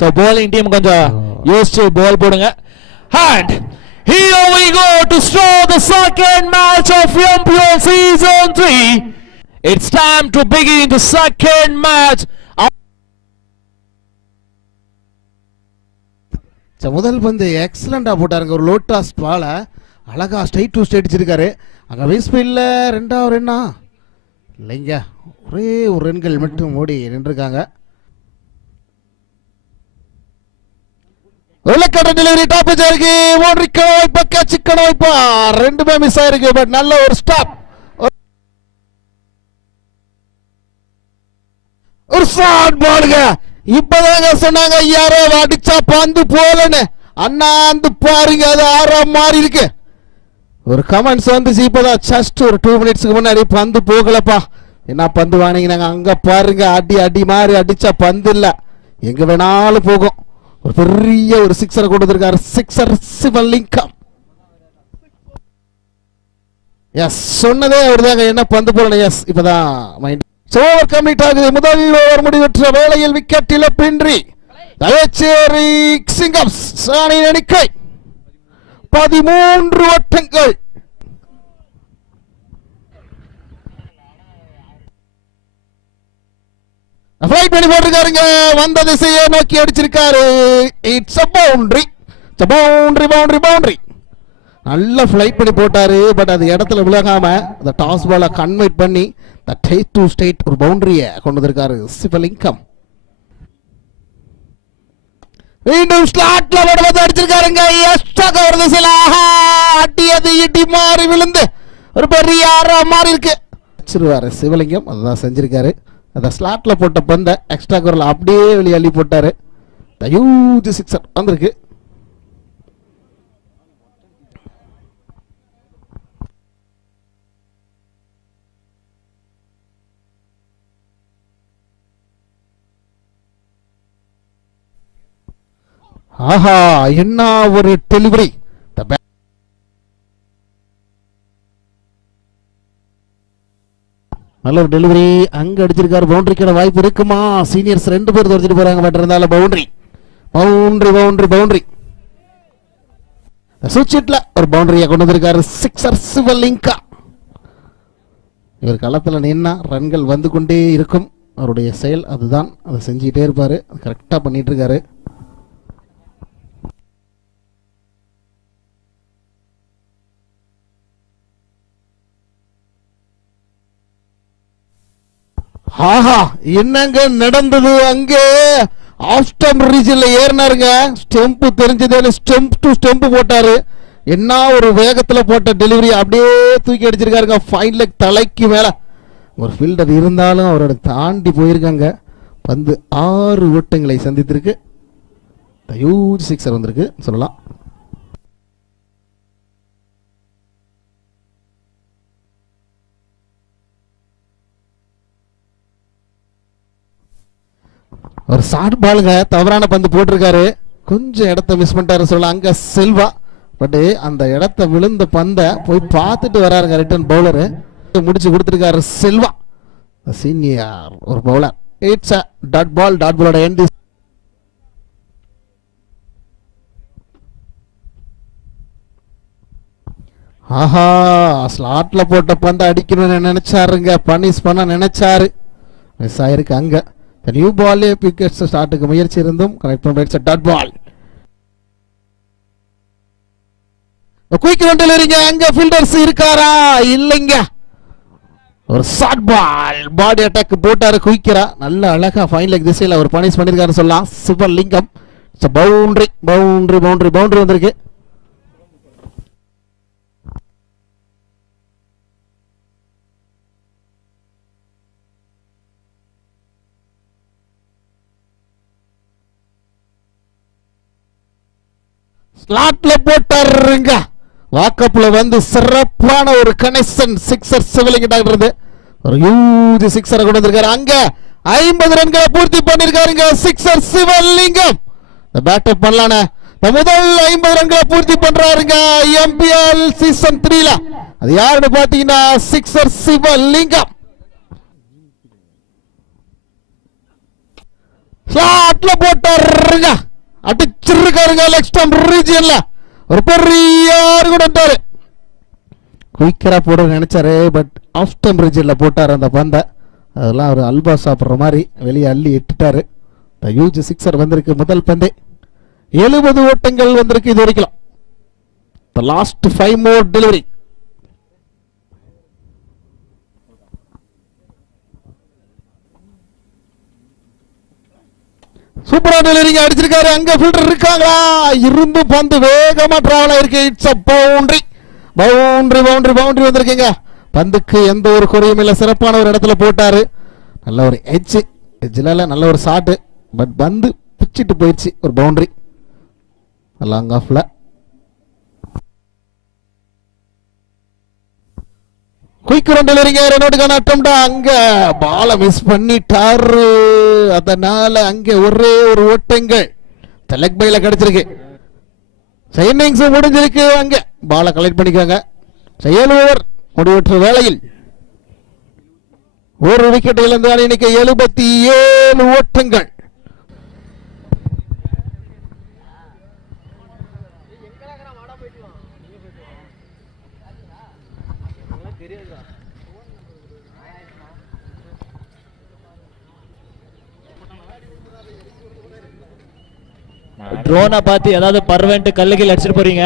So bowling team கொஞ்சம் யோசிச்சு ball போடுங்க. And here we go to start the second match of MPL Season 3. It's time to begin the second match. முதல் பந்து எக்ஸலண்டா போட்டாருங்க. ஒரு லோட்டாஸ் பால அழகா straight to straight அடிச்சிருக்காரு. அங்க வேஸ்ட் ஸ்பீட்ல ரெண்டாவது ரன்னா இல்லைங்க, ஒரே ஒரு ரன்கள் மட்டும் ஓடி நின்றுருக்காங்க. வெள்ளக்கட்ட டெலிவரி டாப் இருக்கு. ஓடிக்க வாய்ப்பா கேட்சிக்கண வாய்ப்பா ரெண்டுமே மிஸ் ஆயிருக்கு. பட் நல்ல ஒரு ஸ்டாப், ஒரு ஷாட் பாலுங்க. இப்பதாங்க சொன்னாங்க யாரோ அடிச்சா பந்து போலன்னு. அண்ணாந்து பாருங்க, அது ஆறா மாறி இருக்கு. ஒரு கமெண்ட்ஸ் வந்துச்சு இப்பதான் ஜஸ்ட் ஒரு 2 மினிட்ஸ்க்கு முன்னாடி, பந்து போகலப்பா, என்ன பந்து வாங்கினாங்க அங்க பாருங்க. அடி அடி மாறி அடிச்சா பந்து இல்ல, எங்க வேணாலும் போகும். ஒரு பெரிய ஒரு சிக்ஸர் கொடுத்திருக்காரு. சிக்ஸர் சிவலிங்கம். எஸ் சொன்னதே அவர்தாங்க, என்ன பந்து போல. எஸ் இப்பதான் மைண்ட் ஓவர் கம்ப்ளீட் ஆகுது. முதல் ஓவர் முடிவற்ற வேளையில் விக்கெட் இழப்பின்றி தயச்சேரி சிங்கம் அணியின் எண்ணிக்கை 13 வட்டங்கள். ஃளைட் பண்ணி போட்டிருக்காருங்க. வந்த திசையை நோக்கி அடிச்சிருக்காரு. It's a boundary. பவுண்டரி நல்ல ஃளைட் பண்ணி போட்டாரு. பட் அது இடத்துல விலகாம அந்த டாஸ் பால கன்வெர்ட் பண்ணி ஸ்ட்ரைட் டு ஸ்ட்ரைட் ஒரு பவுண்டரியை கொண்டு வந்திருக்காரு சிவலிங்கம். மீண்டும் ஸ்லாட்ல வந்து அடிச்சிருக்காருங்க. எஸ்ட்ராக ஒரு திசையில அடியது இடி மாறி விழுந்து ஒரு பெரிய ஆறா மாறி இருக்கு. சிவலிங்கம் அதுதான் செஞ்சிருக்காரு. அந்த ஸ்லாட்ல போட்ட பந்த எக்ஸ்ட்ரா கவர்ல அப்படியே வெளியே அள்ளி போட்டாரு. ஹியூஜ் சிக்ஸர் வந்திருக்கு. ஆஹா, என்ன ஒரு டெலிவரி. நல்ல ஒரு டெலிவரி அங்க அடிச்சிருக்காரு. பவுண்டரிக்கான வாய்ப்பு இருக்குமா? சீனியர்ஸ் 2 பேர் தோர்த்துட்டு போறாங்க. பட் இருந்தாலும் பவுண்டரி சுவிட்ச்ல ஒரு பவுண்டரியை கொண்டு வந்திருக்காரு சிக்ஸர் சிவலிங்கா. இவர் களத்துல நின்னா ரன்கள் வந்து கொண்டே இருக்கும். அவருடைய செயல் அதுதான், அதை செஞ்சுட்டே இருப்பாரு. கரெக்டா பண்ணிட்டு இருக்காரு. ஆஹா, என்னங்க நடந்தது அங்கே? ஆஃப் ஸ்டம்ப் ரீஜன்ல ஏறினாருங்க. ஸ்டெம்ப் தெரிஞ்சதே, ஸ்டெம்ப் டு ஸ்டெம்ப் போட்டாரு. என்ன ஒரு வேகத்துல போட்ட டெலிவரி, அப்படியே தூக்கி அடிச்சிருக்காருங்க. ஃபைன் லெக் தலைக்கு மேல ஒரு ஃபீல்டர் இருந்தாலும் அவரோட தாண்டி போயிருக்காங்க. பந்து 6 ஓட்டங்களை சந்தித்திருக்கு. ஹியூஜ் சிக்ஸர் வந்திருக்கு சொல்லலாம். ஒரு ஷார்ட் பாலுங்க, தவறான பந்து போட்டிருக்காரு. கொஞ்சம் இடத்த மிஸ் பண்ணிட்டாரு சொல்லலாம். அங்க செல்வா, பட் அந்த இடத்த விழுந்த பந்த போய் பார்த்துட்டு வராருங்க ரிட்டர்ன் பவுலரு. முடிச்சு கொடுத்துருக்காரு செல்வா, சீனியர் ஒரு பவுலர். இட்ஸ் a டாட் பாலோட எண்ட். ஆஹா, ஸ்லாட்ல போட்ட பந்த அடிக்கணும்னு நினைச்சாருங்க. பனிஷ் பண்ண நினைச்சாரு, மிஸ் ஆயிருக்கு. அங்க நியூ பால் விக்கெட்ஸ் ஸ்டார்ட்டுக்கு முயற்சி இருந்தும் கனெக்ட் பண்ண டாட் பால். குயிக் ரன் இருங்க. அங்க ஃபீல்டர்ஸ் இருக்காரா? இல்லைங்க. ஒரு ஷார்ட் பால் பாடி அட்டாக் போட்டாரு குயிக்கரா. நல்ல அழகா ஃபைன் லெக் திசையில ஒரு பனிஷ் பண்ணிருக்காரு சொல்லலாம் சிவலிங்கம். பவுண்டரி வந்திருக்கு. ஸ்லாட்ல போட்டாருங்க. வாக்கப்ல வந்து சிறப்பான ஒரு கனெக்ஷன் சிக்ஸர் சிவலிங்கம். ஒரு ஹியூஜ் சிக்ஸரை கொண்டு வந்திருக்காரு. அங்க 50 ரன்களை பூர்த்தி பண்ணிருக்காருங்க சிக்ஸர் சிவலிங்கம். பேட்டப் பண்ணலான முதல் 50 ரன்களை பூர்த்தி பண்றாருங்க எம்பிஎல் சீசன் 3ல. அது யாருன்னு பாத்தீங்கன்னா சிக்ஸர் சிவலிங்கம். ஸ்லாட்ல போட்டாருங்க, அடிச்சிருக்காருங்க லெக் ஸ்டம்ப் ரீஜியன்ல. ஒரு பெரிய கூட வந்துட்டாரு. குயிக்கரா போட நினைச்சாரு, பட் ஆஃப் ஸ்டம்ப் ரீஜியன்ல போட்டாரு அந்த பந்தை. அதெல்லாம் ஒரு அல்பா சாப்பிட்ற மாதிரி வெளியே அள்ளி இட்டுட்டாரு. ஹியூஜ் சிக்ஸர் வந்திருக்கு முதல் பந்தே. 70 ஓட்டங்கள் வந்திருக்கு இது வரைக்கும். The last 5 more delivery. சூப்பரா டெலிவரிங்க அடிச்சிருக்காரு. அங்க ஃபில்டர் இருக்காங்களா? இருந்து பந்து வேகமா டிராவல் ஆயிருக்கு. It's a boundary. பவுண்டரி வந்திருக்கீங்க. பந்துக்கு எந்த ஒரு குறையும் இல்லை. சிறப்பான ஒரு இடத்துல போட்டாரு. நல்ல ஒரு எட்ஜில் நல்ல ஒரு ஷாட்டு. பட் பந்து பிச்சிட்டு போயிடுச்சு. ஒரு பவுண்டரி லாங் ஆஃப்ல. குயிக் ரன் டெலிவரிங்க. ரன்னோட்டுக்கான அட்டம்டா. அங்க பால மிஸ் பண்ணிட்டாரு. அதனால அங்க ஒரே ஒரு ஓட்டங்கள் லெக் பைல கிடைச்சிருக்கு. இன்னிங்ஸ் முடிஞ்சிருக்கு. அங்க பால கலெக்ட் பண்ணிக்காங்க. 7 ஓவர் முடிவற்ற வேளையில் ஒரு விக்கெட் இழந்து அணிக்கு 77 ஓட்டங்கள். ட்ரோனை பார்த்து ஏதாவது பர்வென்ட் கல்லுகள் அடிச்சிட்டு போறீங்க.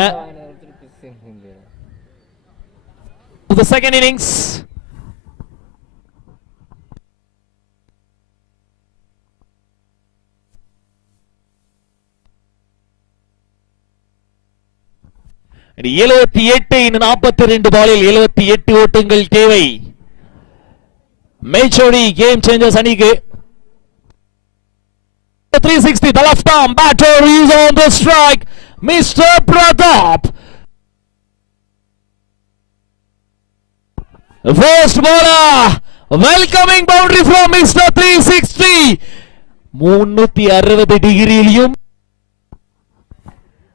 The second innings. And 78 42 பாலில் 78 ஓட்டங்கள் தேவை. மேச்சோடி கேம் சேஞ்சர்ஸ் அணிக்கு. 360, the left arm batter is on the strike, Mr. Pratap. First bowler, welcoming boundary from Mr. 360. 360 டிகிரியிலும்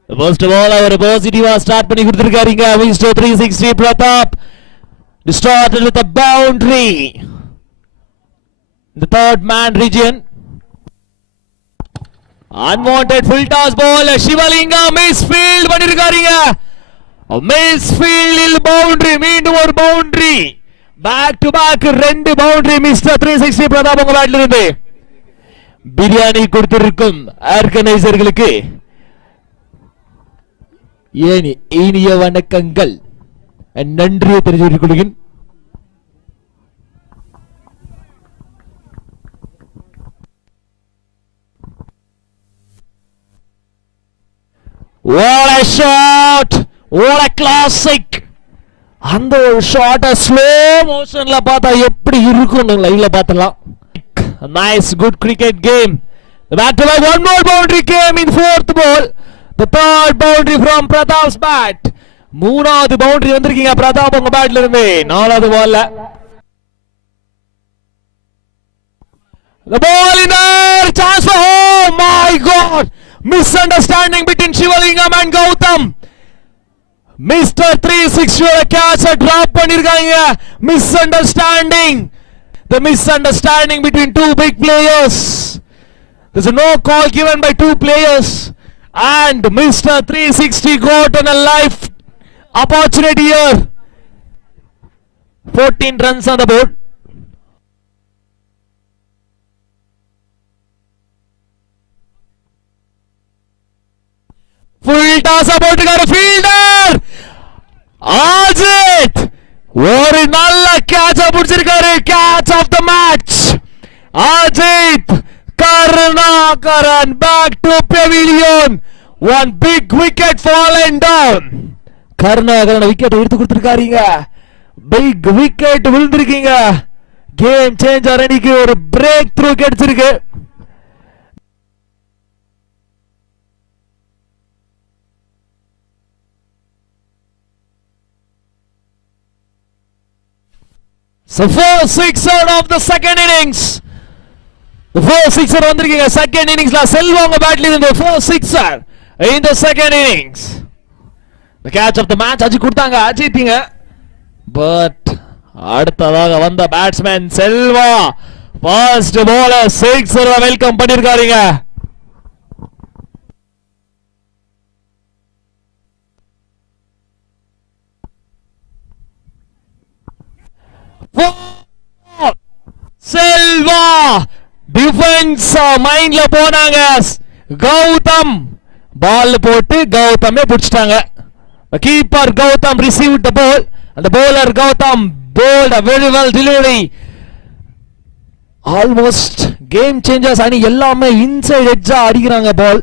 first bowler ஒரு பாசிட்டிவா ஸ்டார்ட் பண்ணி கொடுத்திருக்காருங்க Mr. 360 Pratap. Started with a boundary. The third man region. Unwanted full toss ball. Shivalinga misfield பண்ணிருக்காருங்க. மிஸ்ஃபீல்டில் boundary. மீண்டும் ஒரு boundary. Back to back 2 boundary mister 360 Pratap உங்க பேட்ல இருந்து. பிரியாணி கொடுத்திருக்கும் ஆர்கனைசர்களுக்கு இனிய வணக்கங்கள், நன்றியை தெரிவித்துக் கொள்கிறேன். What a shot! What a classic! அந்த ஒரு ஷாட்டை ஸ்லோ மோஷன்ல பார்த்தா எப்படி இருக்கும் லைவ்ல பார்த்தலாம். Nice good cricket game. The back to back, one more boundary came in fourth ball. The third boundary from Pratap's bat. மூணாவது பவுண்டரி வந்திருக்கீங்க பிரதாப் உங்க பேட்ல இருந்து. நாலாவது பால்ல the ball in there, chance for home. My God, misunderstanding between Shivalingam and Gautam. Mr. 360 catch a drop பண்ணிருக்காங்க. Misunderstanding. The misunderstanding between two big players. There's no call given by two players. And Mr. 360 got on a life opportunity here. 14 runs on the board. Full toss போட்டுக்காரு fielder Ajith. ஒரு நல்ல catch பிடிச்சிருக்காரு. Catch of the match Ajith Karunakaran. Back to pavilion. One big wicket fallen down. Karunakaran wicket எடுத்து கொடுத்திருக்காருங்க. Big wicket விழுந்திருக்கீங்க. Game changer அன்னைக்கு ஒரு breakthrough கிடைச்சிருக்கு. So 4-6 of the second innings. The 4-6 வந்திருக்கீங்க செகண்ட் இன்னிங்ஸ்ல. செல்வங்க பேட்ல இருந்து 4-6 in the second innings. The catch of the match Ajith கொடுத்தாங்க. அஜித்ங்க but அடுத்ததாக வந்த பேட்ஸ்மேன் செல்வா ஃபர்ஸ்ட் பாலர் சிக்ஸர் வெல்கம் பண்ணிருக்காருங்க. செல்வா டிஃபென்ஸ் மைண்ட்ல போனாங்க. கௌதம் பால் போட்டு கௌதமே பிடிச்சிட்டாங்க. Keeper Gautam received the ball. அந்த bowler Gautam bowled a very well delivery. Almost game changers அணி எல்லாமே இன்சைட் எட்ஜா அடிக்கிறாங்க பால்.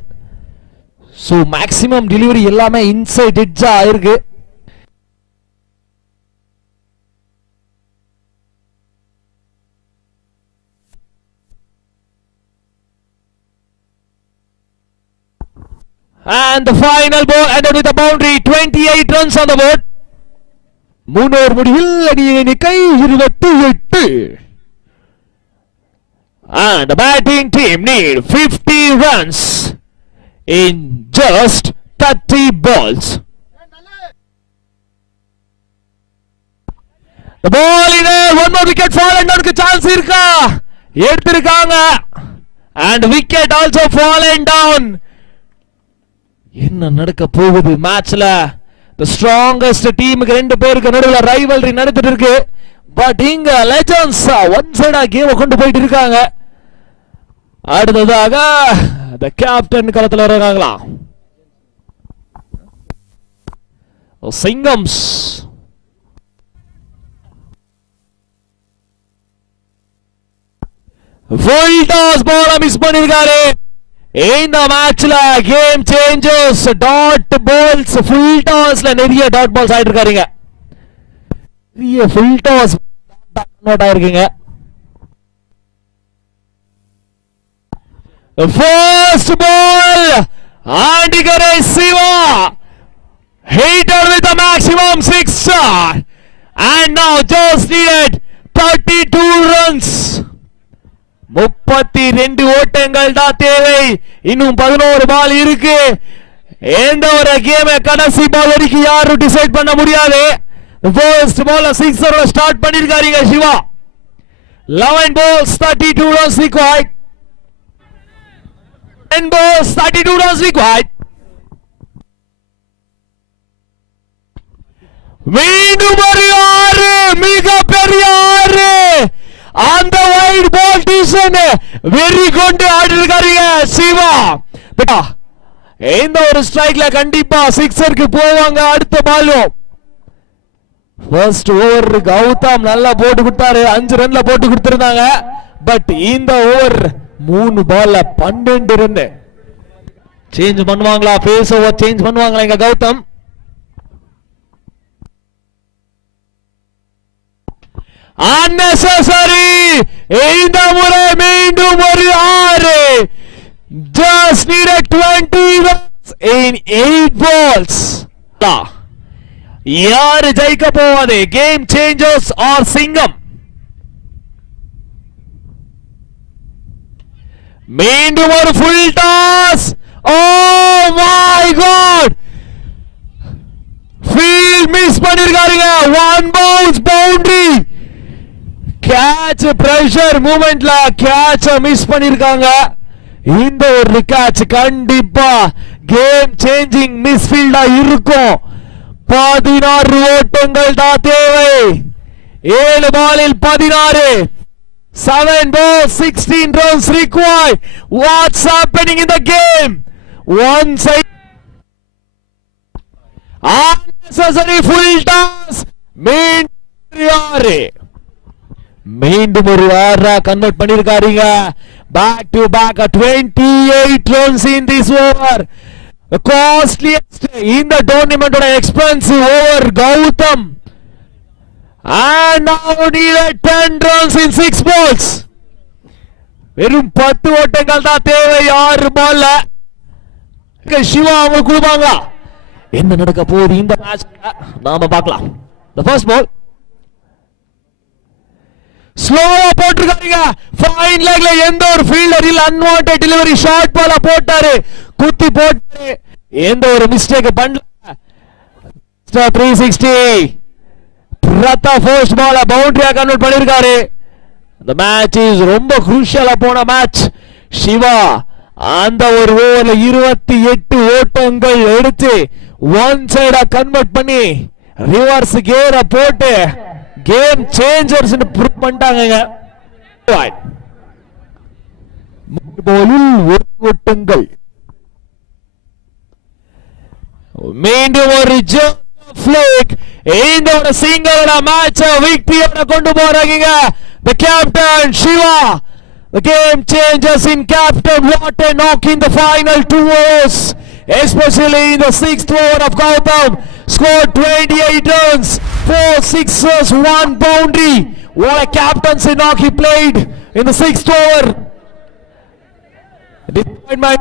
சோ மேக்ஸிமம் டெலிவரி எல்லாமே இன்சைட் எட்ஜா ஆயிருக்கு. And the final ball ended with a boundary. 28 runs on the board. மூணோர் முடிவில் அணியின் எண்ணிக்கை 28. And the batting team need 50 runs in just 30 balls. The ball in air. One more wicket fallen down. Chance irka. எடுத்திருக்காங்க. And wicket also fallen down. என்ன நடக்க போகுது மேட்ச்ல? the strongest டீமுக்கு ரெண்டு பேருக்கு நடுவுல ரைவல்ரி நடந்துட்டு இருக்கு. பட் இங்க லெஜெண்ட்ஸ் ஒன் சைடா கேம் கொண்டு போயிட்டு இருக்காங்க. அடுத்ததாக the கேப்டன் களத்துல இருக்காங்களா? Singams full toss ball miss பண்ணிருக்காரு. இந்த மேட்ச்ல game changers dot balls full டாஸ்ல நிறைய டாட் பால்ஸ் ஆயிட்டு இருக்காருங்க. நிறைய ஃபுல் டாஸ் நோட் ஆயிருக்குங்க. ஃபர்ஸ்ட் பால் ஆண்டிகரை Siva hitter with a maximum 6 and now just needed 32 runs. 32 ஓட்டங்கள் தான் தேவை. இன்னும் 11 பால் இருக்கு. எந்த ஒரு கேம் கடைசி பால் வரைக்கும் யாரும் டிசைட் பண்ண முடியாது. ஃபர்ஸ்ட் பால் சிக்ஸர் ஸ்டார்ட் பண்ணிருக்காருங்க Siva. 11 balls 32 runs required. 10 balls 32 runs required. மீண்டும் ஒரு 6 மிக பெரிய 6 அந்த வைட் பால் டியூஷன் வெரி கொண்டு ஆடி இருக்காருங்க சிவா. இந்த ஒரு ஸ்ட்ரைக்ல கண்டிப்பா சிக்ஸருக்கு போவாங்க. அடுத்த பாலும் ஃபர்ஸ்ட் ஓவர் கௌதம் நல்லா போட்டு கொடுத்தாரு. 5 ரன்ல போட்டு கொடுத்திருந்தாங்க. பட் இந்த ஓவர் 3 பால்ல 12 ரன். சேஞ்ச் பண்ணுவாங்களா? பேஸ் ஓவர் சேஞ்ச் பண்ணுவாங்களா இங்க கௌதம்? unnecessary. இந்த முறை மீண்டும் ஒரு 6. just needed 20 runs in 8 balls. யார் ஜெயிக்க போவது? Game changers R Singam? மீண்டும் ஒரு full toss. Oh my god, field miss பண்ணிருக்காருங்க. 1 bounce boundary. கேட்ச் பிரஷர் மூமெண்ட்ல கேட்ச் மிஸ் பண்ணிருக்காங்க. இந்த ஒரு கேட்ச் கண்டிப்பா கேம் சேஞ்சிங் மிஸ்ஃபீல்டா இருக்கும். 16 ஓட்டங்கள் தான் தேவை. 7 பாலில் 16. 7 balls 16 runs required. What's happening in the game? One side unnecessary full toss. மீண்டும் ஒரு 6 கன்வெர்ட் பண்ணிருக்காருங்க. Back to back 28 runs in this over. The costliest in the tournament expensive over Gautam. And now needed 10 runs in 6 balls. வெறும் 10 ஓட்டங்கள் தான் தேவை 6 பால்ல. சிவா அவங்க கொடுப்பாங்க. என்ன நடக்க போகுது இந்த மேட்ச் நாம பார்க்கலாம். The first ball ஸ்லோவா போட்டுருக்காங்க. ஃபைன் லெக்ல எந்த ஒரு ஃபீல்டர் இல்ல. அன்வான்டட் டெலிவரி ஷார்ட் பால போட்டாரு. குத்தி போட்டாரு. எந்த ஒரு மிஸ்டேக் பண்ணல. 360 பிரதா ஃபர்ஸ்ட் பால பவுண்டரியா கன்வெர்ட் பண்ணிருக்காரு. the match is ரொம்ப crucial போன மேட்ச். சிவா அந்த ஒரு ஓவர்ல 28 ஓட்டங்கள் எடுத்து ஒன் சைடா கன்வெர்ட் பண்ணி ரிவர்ஸ் கியரை போட்டு கேம் சேஞ்சர்ஸ் ப்ரூவ் பண்ணிட்டாங்க. போலில் ஒரு ஓட்டங்கள் மீண்டும் ஒரு ஃபிளிக் இந்த ஒரு சிங்கிள் மேட்ச் விக்டரியோட கொண்டு போறாங்க. The captain Shiva, the game changers in captain. What a knock in the final 2 overs, especially in the 6th over of Gautam. Scored 28 runs, 4 sixes, 1 boundary. What a captaincy knock he played in the 6th over. Despite my